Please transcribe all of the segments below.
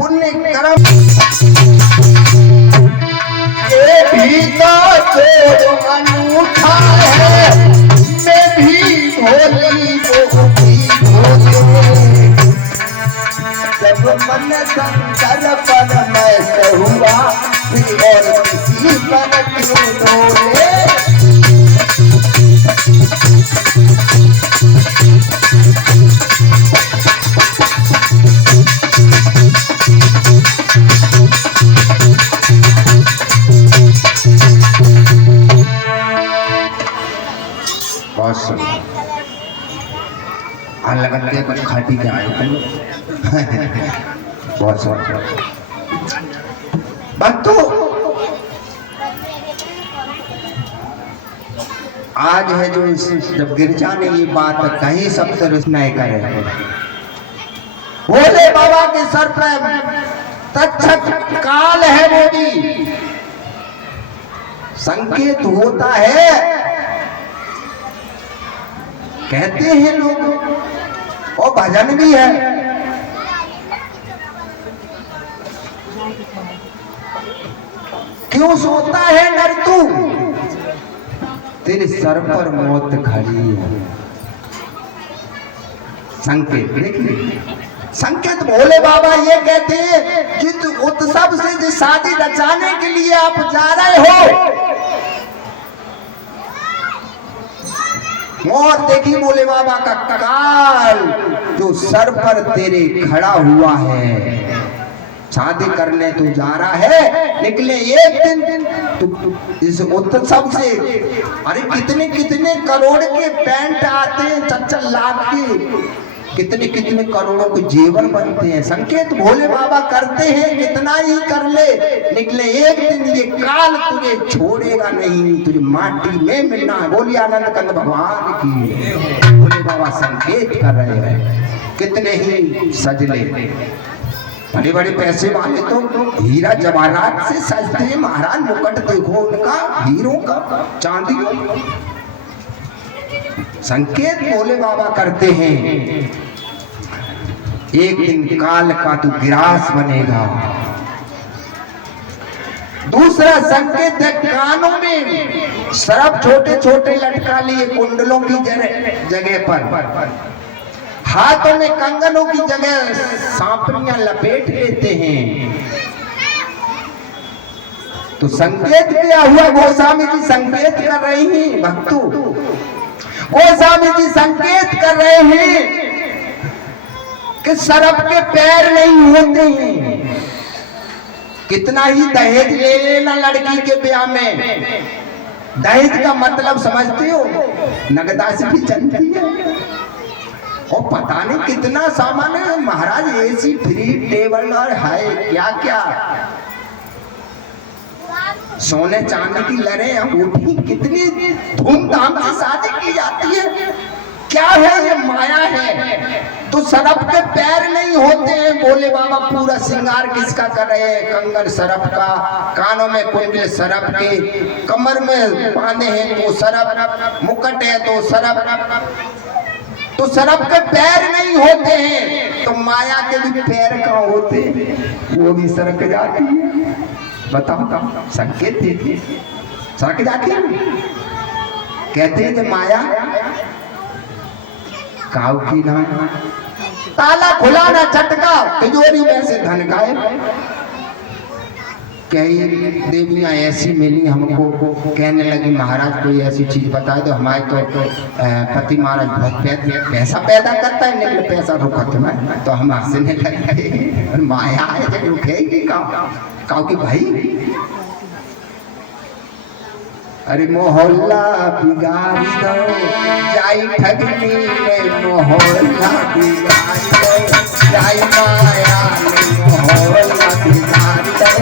पुण्य कर्म ये भी तो अनूठा है, मैं भी भोली वो भी भोले। जब मन शंकर पर मैं हुआ फिर और किसी पर क्यों डोले। लगते कुछ खाटी के आए बहुत भक्तों, आज है जो जब गिरजा ने ये बात कही सब तो नहीं करे। भोले बाबा के सर पर तक्षक काल है मोदी, संकेत होता है कहते हैं लोग, और भजन भी है। क्यों सोता है नर तू, तेरे सर पर मौत खड़ी है। संकेत देखिए, संकेत भोले बाबा ये कहते हैं जिस उत्सव से जिस शादी रचाने के लिए आप जा रहे हो, और देखिए भोले बाबा का काल जो सर पर तेरे खड़ा हुआ है। शादी करने तू जा रहा है, निकले एक दिन तू इस उत्सव से, अरे कितने कितने करोड़ के पैंट आते हैं, 4 लाख के, कितने कितने करोड़ों के जेवर बनते हैं। संकेत भोले बाबा करते हैं कितना ही कर ले, निकले एक दिन ये काल तुझे छोड़ेगा नहीं, तुझे माटी में मिलना है। बोलिए आनंद कंद भगवान की। भोले बाबा संकेत कर रहे हैं, कितने ही सजले बड़े बड़े पैसे वाले तो हीरा जवाहरात से सजते हैं महाराज। मुकुट देखो उनका, हीरों का, चांदियों का। संकेत भोले बाबा करते हैं एक दिन काल का तू गिरास बनेगा। दूसरा संकेत है कानों में सरफ छोटे छोटे लटका लिए कुंडलों की जगह पर, हाथों में कंगनों की जगह सांपरियां लपेट लेते हैं। तो संकेत क्या हुआ? गोस्वामी जी संकेत कर रही हैं भक्तों, गोस्वामी जी संकेत कर रहे हैं कि सरफ के पैर नहीं होते हैं। कितना ही दहेज ले लेना लड़की के ब्याह में, दहेज का मतलब समझते हो? नगदासी भी चलती है, और पता नहीं कितना सामान है महाराज, एसी, फ्री, टेबल और है क्या क्या, सोने चांदी की लड़े अंगूठी, कितनी धूमधाम से शादी की जाती है। क्या है ये? माया है। तो सरफ के पैर नहीं होते हैं। भोले बाबा पूरा श्रृंगार किसका कर रहे हैं? कंगन सरफ का, कानों में कुंडल सरफ के, कमर में बांधे हैं तो सरफ, मुकुट है तो सरफ। तो सरफ के पैर नहीं होते हैं, तो माया के भी पैर कहाँ होते हैं? वो भी सरक जाती है। बताओ, संकेत देखिए, सरक जाती है। कहते हैं कि माया काऊ की ना, ताला खुला ना चटका, तिजोरी में से धन गायब। कई देवियां ऐसी मिली हमको, कहने लगी महाराज कोई ऐसी चीज बता दो, हमारे तो पति महाराज बहुत पैसा पैदा करता है, निकले पैसा रुकत में, तो हम हंसने लगे। माया है जब रुकेगी काऊ की भाई। अरे मोहल्ला बिगाड़ दो, जाई ठगनी में मोहल्ला बिगाड़ दो, जाई माया में मोहल्ला बिगाड़ दो।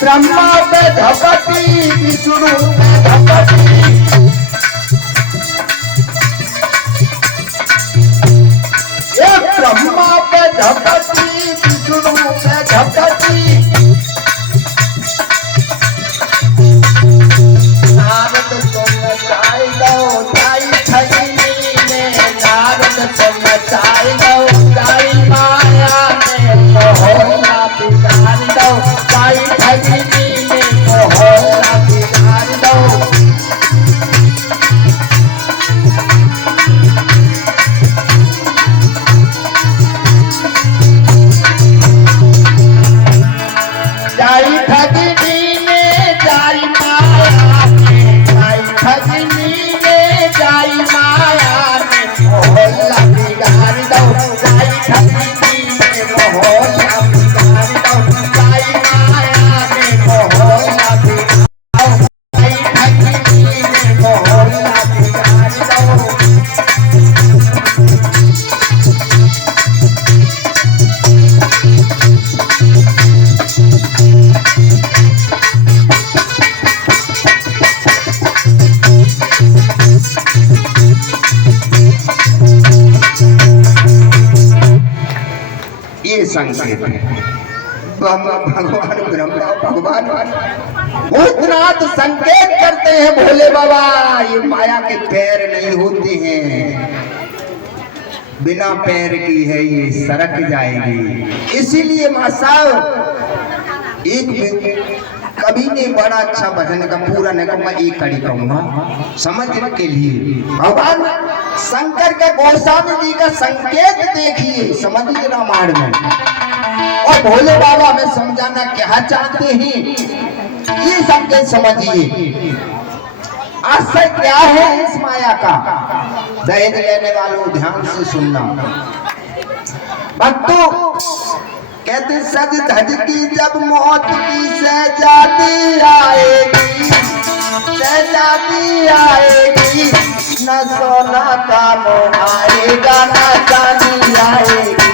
ब्रह्मा पे धपटी, विष्णु पे धपटी, ब्रह्मा पे धपटी, विष्णु पे धपटी, नारद तो नचाए संकेत है। भगवान ब्रह्मा भगवान भूतनाथ संकेत करते हैं भोले बाबा, ये माया के पैर नहीं होते हैं, बिना पैर की है ये सरक जाएगी। इसीलिए मां साहब एक कवि ने बड़ा अच्छा भजन का पूरा नहीं कहूंगा, एक कड़ी कहूंगा समझने के लिए। भगवान शंकर का गोस्वामी जी का संकेत देखिए, समझिए रामायण में, और भोले बाबा में समझाना क्या चाहते हैं ये संकेत समझिए। आशय क्या है इस माया का, दहेज लेने वालों ध्यान से सुनना। भक्तों कहते सज धज की जब मौत की सहजादी आएगी, सहजादी आएगी, न सोना काम आएगा न चांदी आएगी।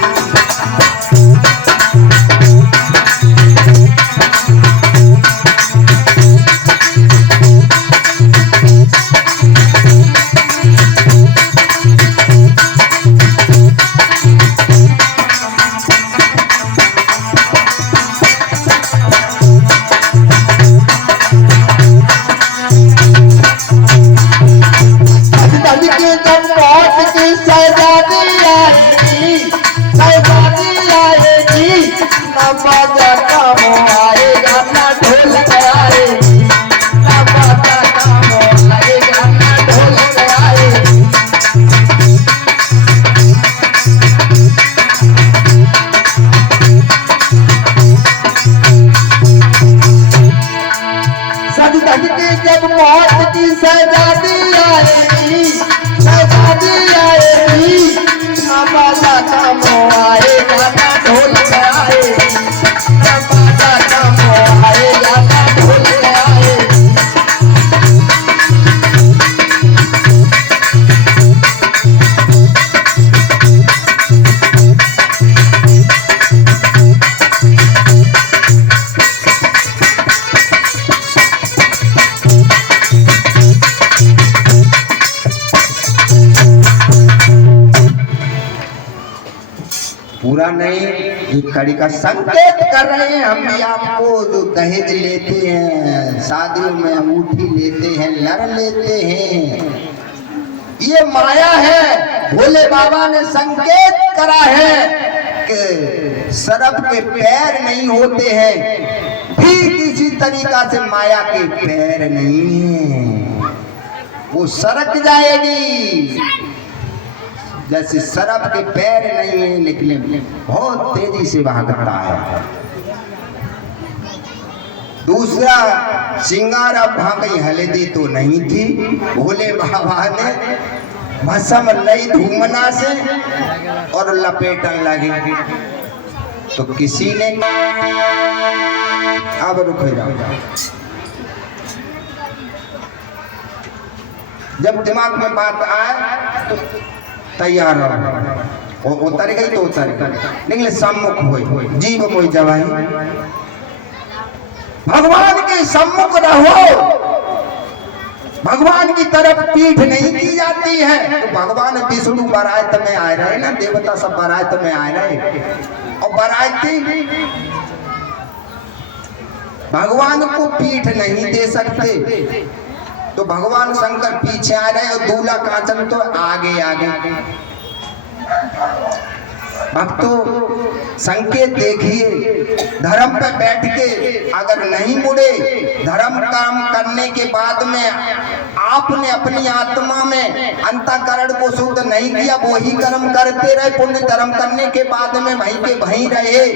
पूरा नहीं, एक कड़ी का संकेत कर रहे हैं हम भी आपको। जो दहेज लेते हैं, शादियों में अंगूठी लेते हैं, लड़ लेते हैं, ये माया है। भोले बाबा ने संकेत करा है कि सर्प के पैर नहीं होते हैं, भी किसी तरीका से माया के पैर नहीं है, वो सरक जाएगी। जैसे सर्प के पैर नहीं है निकले, बहुत तेजी से भागता है। दूसरा सिंगार अब भागई हल्दी तो नहीं थी, भोले बाबा ने भस्म लई धूमना से और लपेटन लगे, तो किसी ने अब रुक जाओ, जब दिमाग में बात आए तो तैयार रहो, उतर गई तो उतर गई, निकले सम्मुख हुई जीव मोई जवाई। भगवान के सम्मुख रहो, भगवान की तरफ पीठ नहीं की जाती है। तो भगवान विष्णु बारात में आए रहे ना, देवता सब बारात में आए रहे, और बाराती भगवान को पीठ नहीं दे सकते, तो भगवान शंकर पीछे आ रहे और दूल्हा कांचन तो आगे आगे। भक्तों संकेत देखिए, धर्म पे बैठ के अगर नहीं मुड़े, धर्म काम करने के बाद में आपने अपनी आत्मा में अंतःकरण को शुद्ध नहीं किया, वही कर्म करते रहे, पुण्य धर्म करने के बाद में वहीं के वहीं रहे,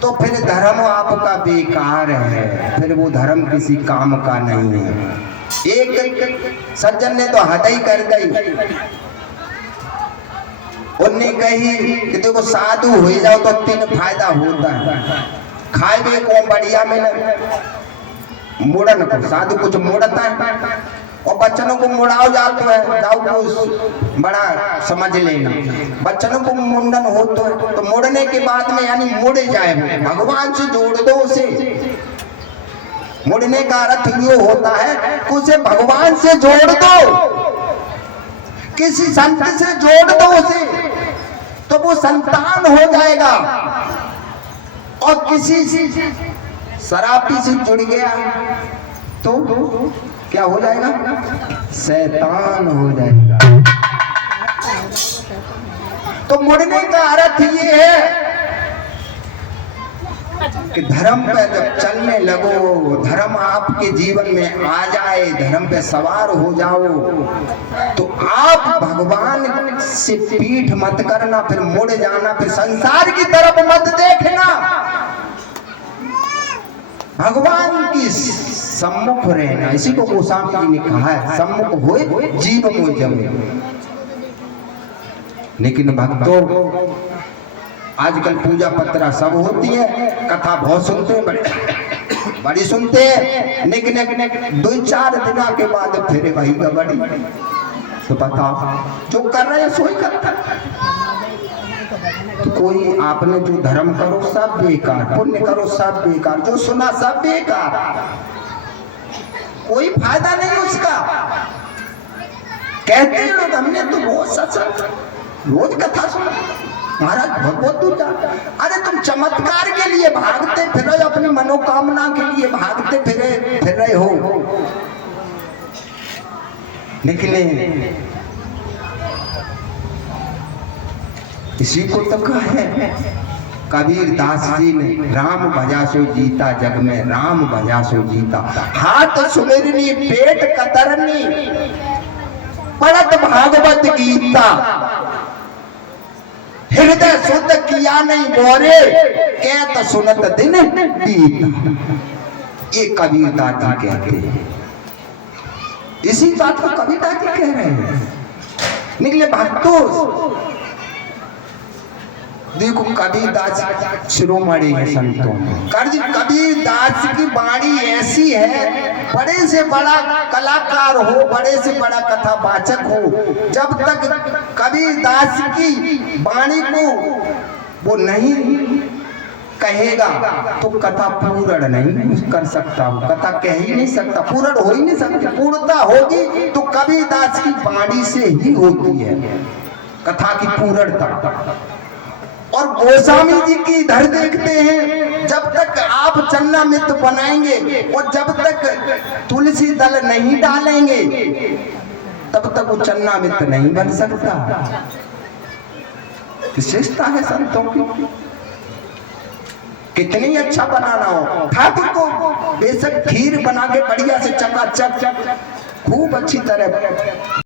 तो फिर धर्म आपका बेकार है, फिर वो धर्म किसी काम का नहीं है। एक सज्जन ने तो हद ही कर गई, उनने कही कि देखो साधु हो जाओ तो 3 फायदा होता है, खाए को बढ़िया मिले, मुड़न को साधु कुछ मुड़ता है, और बच्चों को मुड़ाओ जाते है, जाओ कुछ बड़ा समझ लेना, बच्चों को मुंडन हो तो मुड़ने के बाद में यानी मुड़ जाए, भगवान से जोड़ दो उसे। मुड़ने का अर्थ ये होता है कि उसे भगवान से जोड़ दो, किसी संत से जोड़ दो उसे, तो वो संतान हो जाएगा। और किसी शराबी से जुड़ गया तो क्या हो जाएगा? शैतान हो जाएगा। तो मुड़ने का अर्थ ये है कि धर्म पे जब चलने लगो, धर्म आपके जीवन में आ जाए, धर्म पे सवार हो जाओ, तो आप भगवान से पीठ मत करना, फिर मुड़ जाना, फिर संसार की तरफ मत देखना, भगवान की सम्मुख रहना। इसी को गोस्वामी जी ने कहा है, सम्मुख होए जीव मोह जमे। लेकिन भक्तों, आजकल पूजा पत्रा सब होती है, कथा बहुत सुनते हैं, बड़ी सुनते हैं, लेकिन 2-4 दिन के बाद फिर वही बड़ी। तो पता जो कर रहे हैं सोई करता। तो कोई आपने जो धर्म करो सब बेकार, पुण्य करो सब बेकार, जो सुना सब बेकार, कोई फायदा नहीं उसका। कहते हैं लोग हमने तो बहुत सत्संग रोज कथा सुना, महाराज भगवत दूत जाता। अरे तुम चमत्कार के लिए भागते फिर रहे, अपनी मनोकामना के लिए भागते फिर रहे हो। निकले इसी को तो कहा है कबीर दास जी ने, राम भजा सो जीता जग में, राम भजा सो जीता। हाथ सुमेरनी पेट कतरनी, पढ़त भागवत गीता, हृदय शुद्ध किया नहीं बोरे, कहत सुनत दिन बीता। ये कबीर दादा कहते हैं, इसी बात को कबीर दादा कह रहे हैं। निकले भक्तों, देखो कबीर दास शिरोमणि है संतों में। कबीर दास की वाणी ऐसी है, बड़े से बड़ा कलाकार हो, बड़े से बड़ा कथावाचक हो, जब तक कबीर दास की वाणी को वो नहीं कहेगा तो कथा पूर्ण नहीं कर सकता, कथा कह ही नहीं सकता, पूर्ण हो ही नहीं सकती। पूर्णता होगी तो कबीर दास की वाणी से ही होती है कथा की पूर्णता। और गोस्वामी जी की इधर देखते हैं, जब तक आप चन्नामृत बनाएंगे और जब तक तुलसी दल नहीं डालेंगे तब तक वो चन्नामृत नहीं बन सकता। विशेषता है संतों की, कितनी अच्छा बनाना हो। ठाकुर को बेशक खीर बना के बढ़िया से चकाचक खूब अच्छी तरह